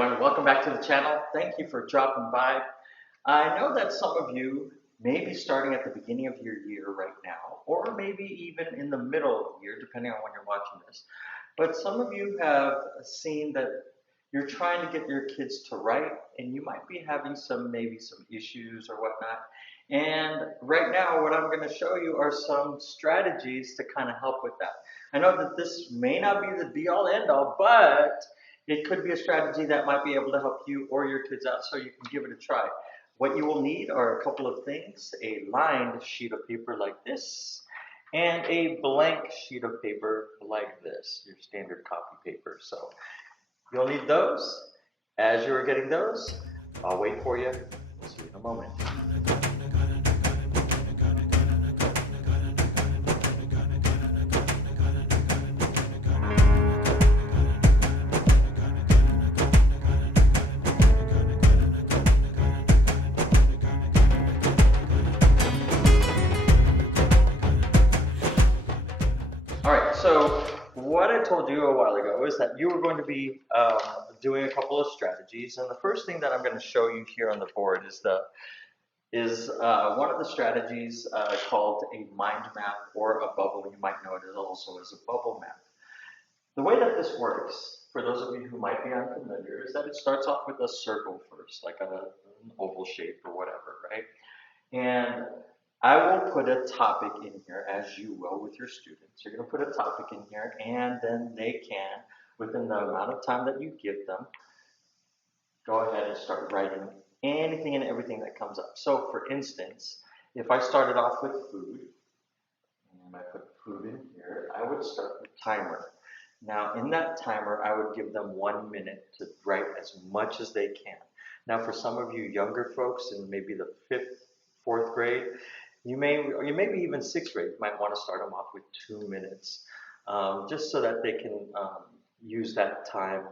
everyone, welcome back to the channel. Thank you for dropping by. I know that some of you may be starting at the beginning of your year right now, or maybe even in the middle of the year, depending on when you're watching this. But some of you have seen that you're trying to get your kids to write, and you might be having maybe some issues or whatnot. And right now, what I'm going to show you are some strategies to kind of help with that. I know that this may not be the be all end all, but it could be a strategy that might be able to help you or your kids out, so you can give it a try. What you will need are a couple of things: a lined sheet of paper like this, and a blank sheet of paper like this, your standard copy paper. So you'll need those. As you are getting those, I'll wait for you. We'll see you in a moment. All right, so what I told you a while ago is that you were going to be doing a couple of strategies, and the first thing that I'm going to show you here on the board is one of the strategies called a mind map, or a bubble. You might know it also as a bubble map. The way that this works, for those of you who might be unfamiliar, is that it starts off with a circle first, like an oval shape or whatever, right? And I will put a topic in here, as you will with your students. You're going to put a topic in here, and then they can, within the amount of time that you give them, go ahead and start writing anything and everything that comes up. So, for instance, if I started off with food, and I put food in here, I would start the timer. Now, in that timer, I would give them 1 minute to write as much as they can. Now, for some of you younger folks in maybe the fifth, fourth grade, you may be even sixth grade, you might want to start them off with 2 minutes, just so that they can use that time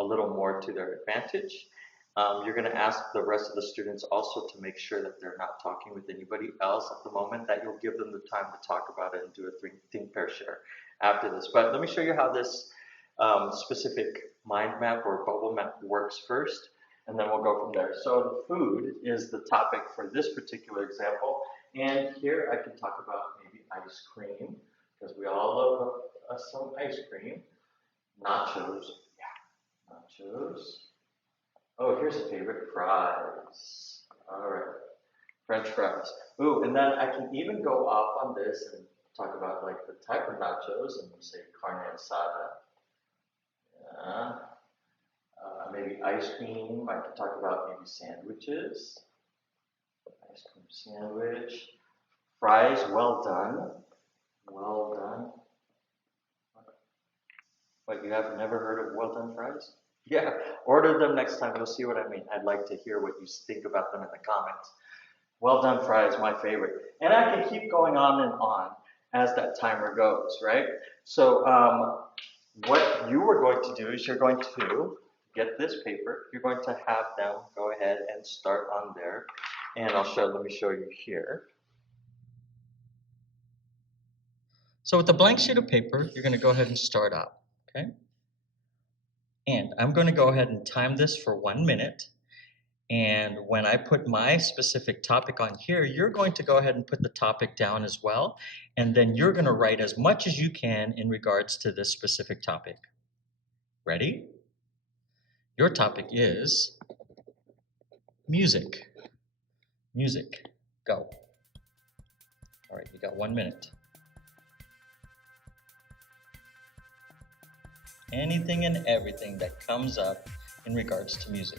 a little more to their advantage. You're going to ask the rest of the students also to make sure that they're not talking with anybody else at the moment, that you'll give them the time to talk about it and do a think, pair, share after this. But let me show you how this specific mind map or bubble map works first, and then we'll go from there. So the food is the topic for this particular example. And here I can talk about maybe ice cream, because we all love some ice cream. Nachos, yeah, nachos. Oh, here's a favorite, fries. All right, French fries. Ooh, and then I can even go off on this and talk about like the type of nachos, and we say carne asada. Yeah. Maybe ice cream. I can talk about maybe sandwiches. Ice cream sandwich. Fries, well done. Well done. What, you have never heard of well done fries? Yeah, order them next time. You'll see what I mean. I'd like to hear what you think about them in the comments. Well done fries, my favorite. And I can keep going on and on as that timer goes, right? So what you are going to do is you're going to get this paper. You're going to have them go ahead and start on there. And let me show you here. So with a blank sheet of paper, you're going to go ahead and start out, okay? And I'm going to go ahead and time this for 1 minute. And when I put my specific topic on here, you're going to go ahead and put the topic down as well. And then you're going to write as much as you can in regards to this specific topic. Ready? Your topic is music. Music. Go. All right, you got 1 minute. Anything and everything that comes up in regards to music.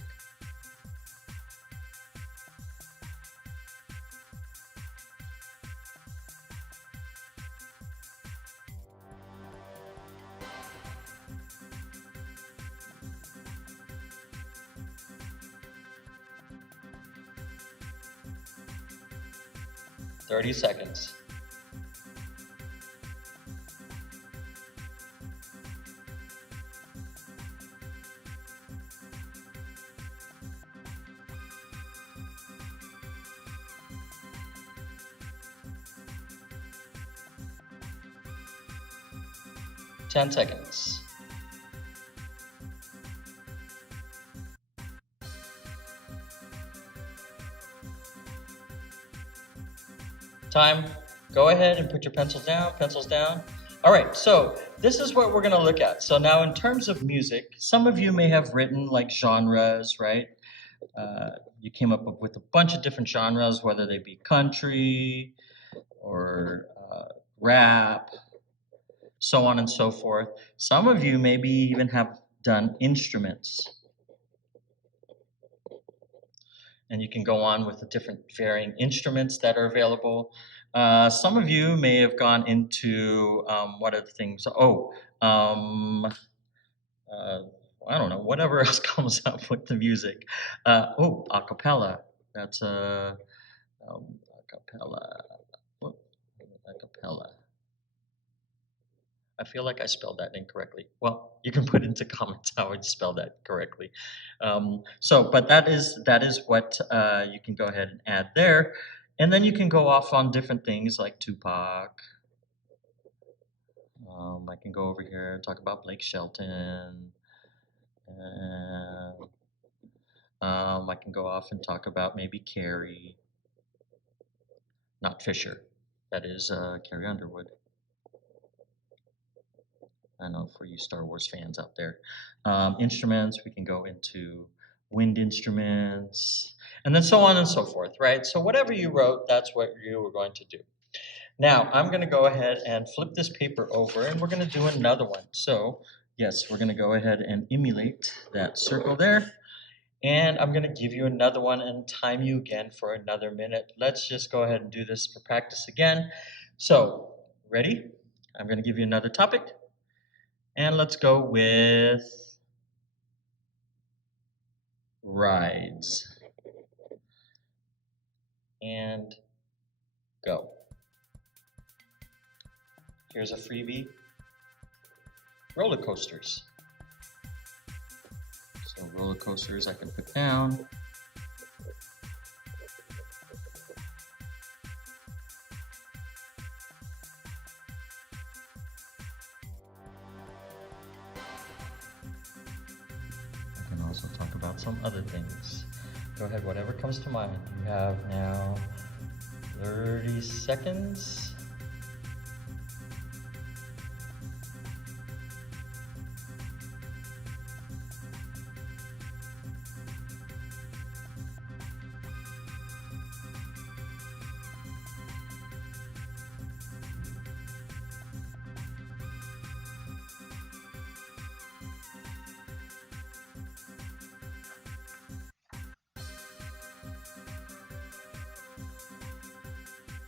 "30 seconds. "10 seconds. Time. Go ahead and put your pencils down. All right, so this is what we're going to look at. So now in terms of music, some of you may have written like genres, right? You came up with a bunch of different genres, whether they be country or rap, so on and so forth. Some of you maybe even have done instruments. And you can go on with the different varying instruments that are available. Some of you may have gone into what are the things? I don't know, whatever else comes up with the music. A cappella. That's a cappella. A cappella. I feel like I spelled that incorrectly. Well, you can put into comments how I spell that correctly. But that is what you can go ahead and add there, and then you can go off on different things like Tupac. I can go over here and talk about Blake Shelton. I can go off and talk about maybe Carrie, not Fisher. That is Carrie Underwood. I know for you Star Wars fans out there. Instruments, we can go into wind instruments, and then so on and so forth, right? So whatever you wrote, that's what you were going to do. Now, I'm going to go ahead and flip this paper over, and we're going to do another one. So, yes, we're going to go ahead and emulate that circle there. And I'm going to give you another one and time you again for another minute. Let's just go ahead and do this for practice again. So, ready? I'm going to give you another topic. And let's go with rides. And go. Here's a freebie. Roller coasters. So roller coasters I can put down. I can also talk about some other things. Go ahead, whatever comes to mind. You have now 30 seconds.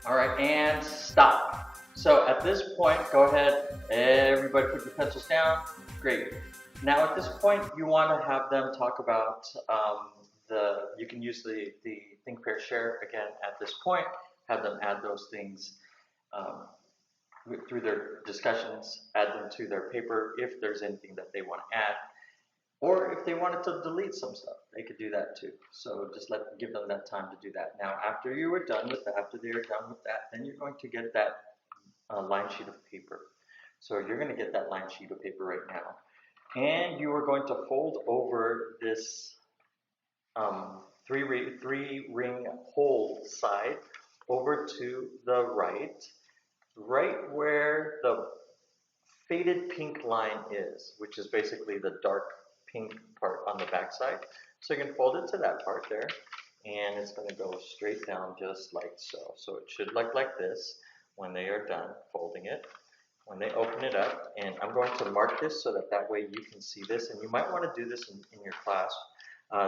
All right, and stop. So at this point, go ahead, everybody put your pencils down. Great. Now at this point, you want to have them talk about you can use the Think, Pair, Share again at this point, have them add those things through their discussions, add them to their paper if there's anything that they want to add. Or if they wanted to delete some stuff, they could do that too. So just give them that time to do that. Now, after you are done with that, after they are done with that, then you're going to get that line sheet of paper. So you're going to get that line sheet of paper right now. And you are going to fold over this three ring hole side over to the right where the faded pink line is, which is basically the dark pink part on the back side. So you can fold it to that part there, and it's going to go straight down just like so. So it should look like this when they are done folding it. When they open it up, and I'm going to mark this so that way you can see this, and you might want to do this in your class,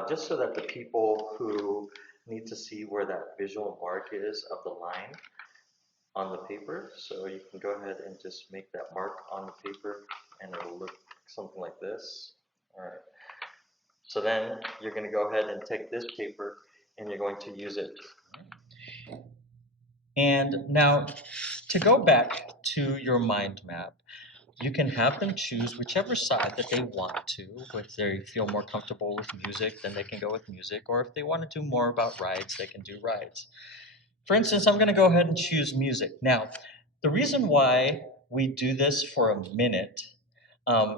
just so that the people who need to see where that visual mark is of the line on the paper. So you can go ahead and just make that mark on the paper, and it'll look something like this. All right. So then you're going to go ahead and take this paper and you're going to use it. And now to go back to your mind map, you can have them choose whichever side that they want to. If they feel more comfortable with music, then they can go with music. Or if they want to do more about rides, they can do rides. For instance, I'm going to go ahead and choose music. Now, the reason why we do this for a minute,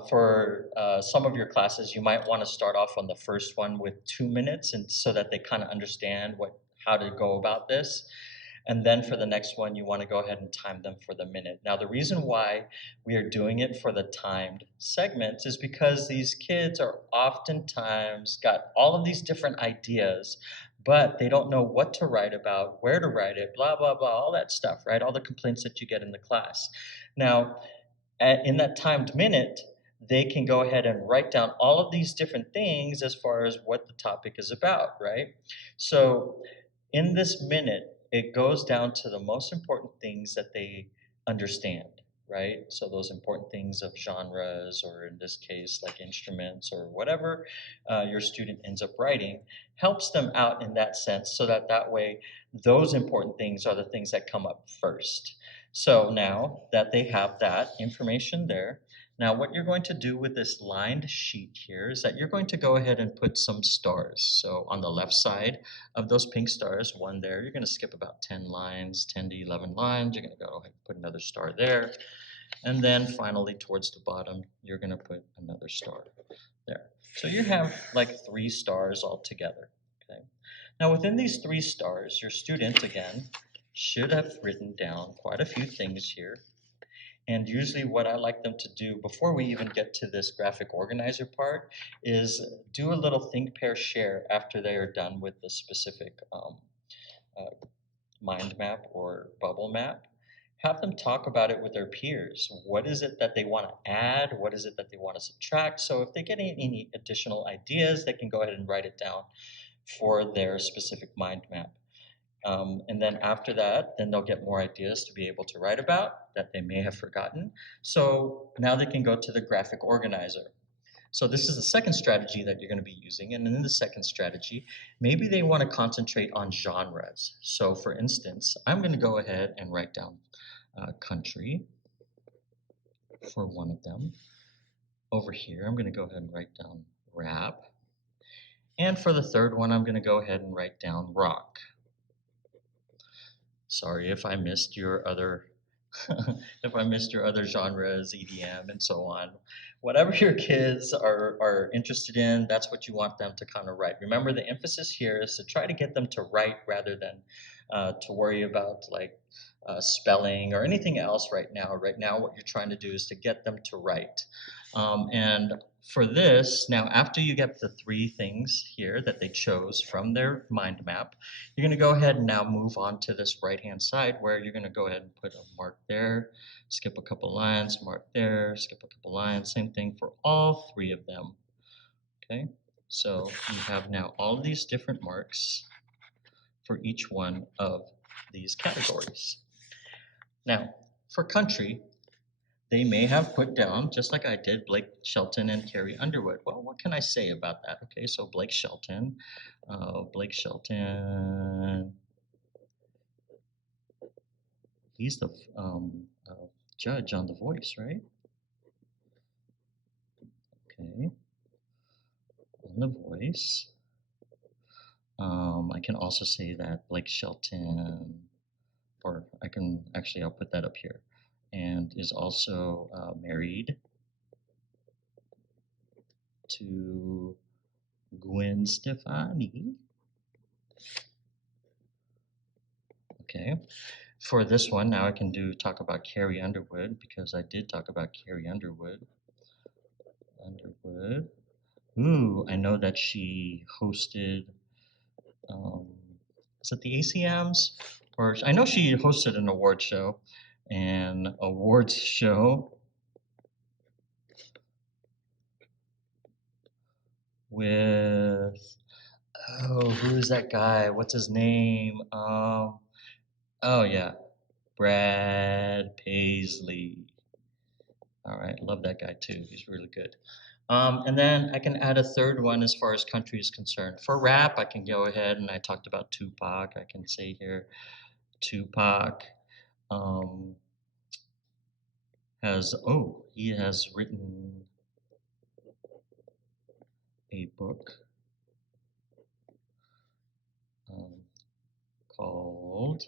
for some of your classes, you might want to start off on the first one with 2 minutes, and so that they kind of understand how to go about this. And then for the next one, you want to go ahead and time them for the minute. Now, the reason why we are doing it for the timed segments is because these kids are oftentimes got all of these different ideas, but they don't know what to write about, where to write it, blah, blah, blah, all that stuff, right? All the complaints that you get in the class. Now, in that timed minute, they can go ahead and write down all of these different things as far as what the topic is about, right? So in this minute, it goes down to the most important things that they understand, right? So those important things of genres, or in this case, like instruments or whatever your student ends up writing, helps them out in that sense so that that way those important things are the things that come up first. So now that they have that information there, now what you're going to do with this lined sheet here is that you're going to go ahead and put some stars. So on the left side of those pink stars, one there, you're going to skip about 10 lines, 10 to 11 lines. You're going to go ahead and put another star there. And then finally towards the bottom, you're going to put another star there. So you have like 3 stars altogether. Okay. Now within these 3 stars, your student, again, should have written down quite a few things here. And usually what I like them to do before we even get to this graphic organizer part is do a little think, pair, share after they are done with the specific mind map or bubble map. Have them talk about it with their peers. What is it that they want to add? What is it that they want to subtract? So if they get any additional ideas, they can go ahead and write it down for their specific mind map. And then after that, then they'll get more ideas to be able to write about that they may have forgotten. So now they can go to the graphic organizer. So this is the second strategy that you're going to be using. And in the second strategy, maybe they want to concentrate on genres. So for instance, I'm going to go ahead and write down country for one of them. Over here, I'm going to go ahead and write down rap. And for the third one, I'm going to go ahead and write down rock. Sorry if I missed your other if I missed your other genres, EDM and so on. Whatever your kids are interested in, that's what you want them to kind of write. Remember, the emphasis here is to try to get them to write rather than to worry about like spelling or anything else right now. Right now, what you're trying to do is to get them to write. And for this, now after you get the 3 things here that they chose from their mind map, you're going to go ahead and now move on to this right-hand side where you're going to go ahead and put a mark there, skip a couple lines, mark there, skip a couple lines. Same thing for all 3 of them. Okay, so you have now all of these different marks for each one of these categories. Now, for country, they may have put down, just like I did, Blake Shelton and Carrie Underwood. Well, what can I say about that? Okay, so Blake Shelton, he's the judge on The Voice, right? Okay, on The Voice. I can also say that Blake Shelton, or I'll put that up here, and is also married to Gwen Stefani. Okay, for this one, now I can talk about Carrie Underwood because I did talk about Carrie Underwood. Ooh, I know that she hosted, is it the ACMs? Or I know she hosted an award show, with, oh, who is that guy? What's his name? Oh yeah, Brad Paisley. All right, love that guy too. He's really good. And then I can add a third one as far as country is concerned. For rap, I can go ahead and I talked about Tupac. I can say here, Tupac he has written a book called,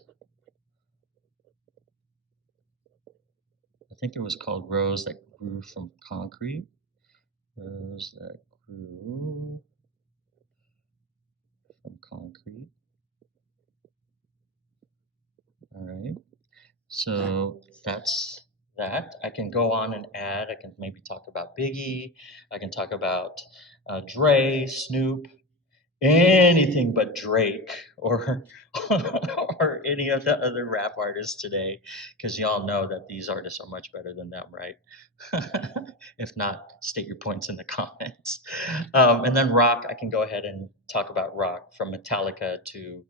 I think it was called Rose That Grew from Concrete. Rose That Grew from Concrete. So that's that. I can go on and add. I can maybe talk about Biggie. I can talk about Dre, Snoop, anything but Drake or or any of the other rap artists today, because y'all know that these artists are much better than them, right? If not, state your points in the comments. And then rock, I can go ahead and talk about rock from Metallica to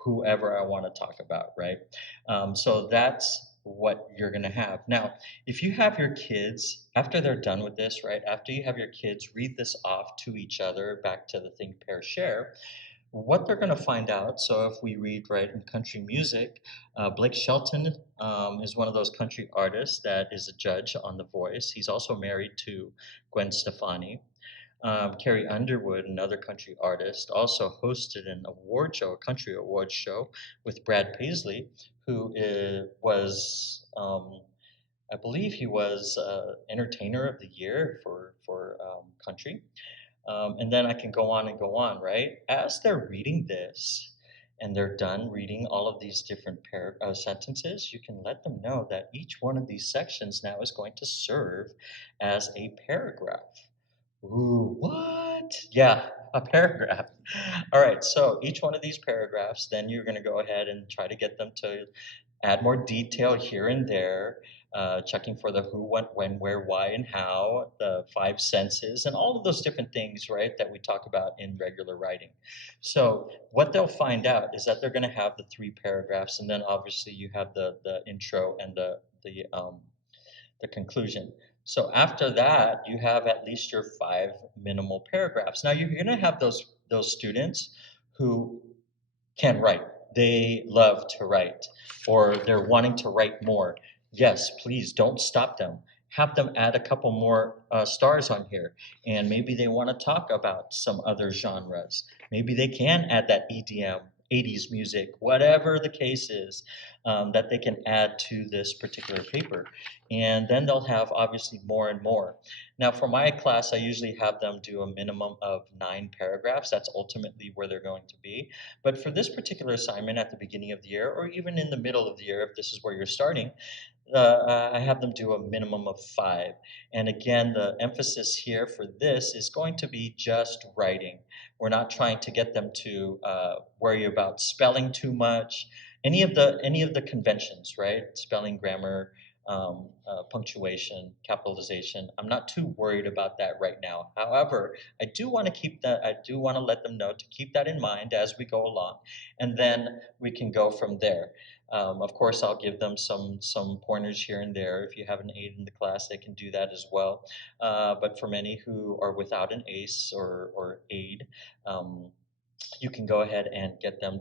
whoever I want to talk about, right? So that's what you're going to have. Now, if you have your kids, after they're done with this, right, after you have your kids read this off to each other, back to the think, pair, share, what they're going to find out. So if we read right in country music, Blake Shelton is one of those country artists that is a judge on The Voice. He's also married to Gwen Stefani. Carrie Underwood, another country artist, also hosted an award show, a country award show, with Brad Paisley, who was, I believe, he was Entertainer of the Year for country. And then I can go on and go on, right? As they're reading this and they're done reading all of these different sentences, you can let them know that each one of these sections now is going to serve as a paragraph. Ooh, what? Yeah, a paragraph. All right, so each one of these paragraphs, then you're going to go ahead and try to get them to add more detail here and there, checking for the who, what, when, where, why, and how, the five senses, and all of those different things, right, that we talk about in regular writing. So what they'll find out is that they're going to have the three paragraphs, and then obviously you have the intro and the conclusion. So after that, you have at least your five minimal paragraphs. Now you're going to have those students who can write. They love to write, or they're wanting to write more. Yes, please don't stop them. Have them add a couple more stars on here, and maybe they want to talk about some other genres. Maybe they can add that EDM, 80s music, whatever the case is, that they can add to this particular paper. And then they'll have obviously more and more. Now, for my class, I usually have them do a minimum of 9 paragraphs. That's ultimately where they're going to be. But for this particular assignment at the beginning of the year, or even in the middle of the year, if this is where you're starting, I have them do a minimum of 5. And again, the emphasis here for this is going to be just writing. We're not trying to get them to worry about spelling too much, any of the conventions, right? Spelling, grammar, punctuation, capitalization. I'm not too worried about that right now. However, I do want to keep that. I do want to let them know to keep that in mind as we go along, and then we can go from there. Of course, I'll give them some pointers here and there. If you have an aide in the class, they can do that as well. But for many who are without an ACE or aide, you can go ahead and get them,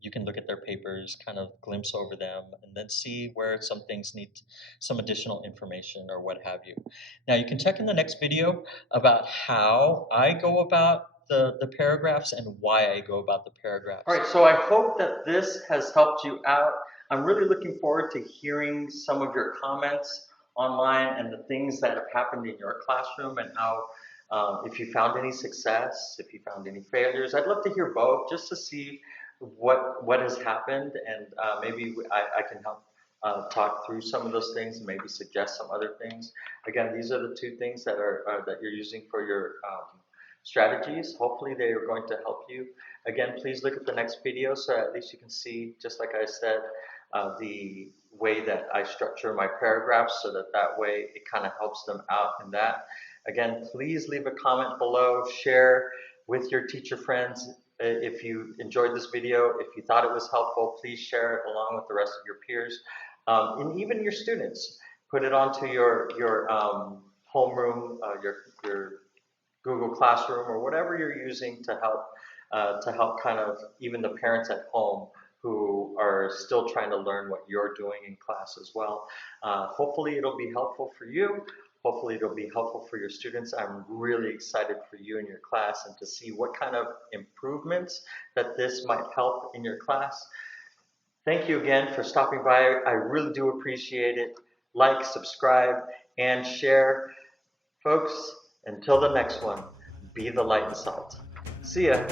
you can look at their papers, kind of glimpse over them, and then see where some things need some additional information or what have you. Now, you can check in the next video about how I go about the paragraphs and why I go about the paragraphs. All right, so I hope that this has helped you out. I'm really looking forward to hearing some of your comments online and the things that have happened in your classroom and how, if you found any success, if you found any failures. I'd love to hear both just to see what has happened, and maybe I can help talk through some of those things and maybe suggest some other things. Again, these are the two things that that you're using for your strategies. Hopefully they are going to help you. Again, please look at the next video so at least you can see, just like I said, the way that I structure my paragraphs so that way it kind of helps them out in that. Again, please leave a comment below, share with your teacher friends. If you enjoyed this video, if you thought it was helpful, please share it along with the rest of your peers, and even your students. Put it onto your homeroom, your Google Classroom, or whatever you're using to help kind of even the parents at home who are still trying to learn what you're doing in class as well. Hopefully it'll be helpful for you. Hopefully it'll be helpful for your students. I'm really excited for you and your class and to see what kind of improvements that this might help in your class. Thank you again for stopping by. I really do appreciate it. Like, subscribe, and share. Folks, until the next one, be the light and salt. See ya.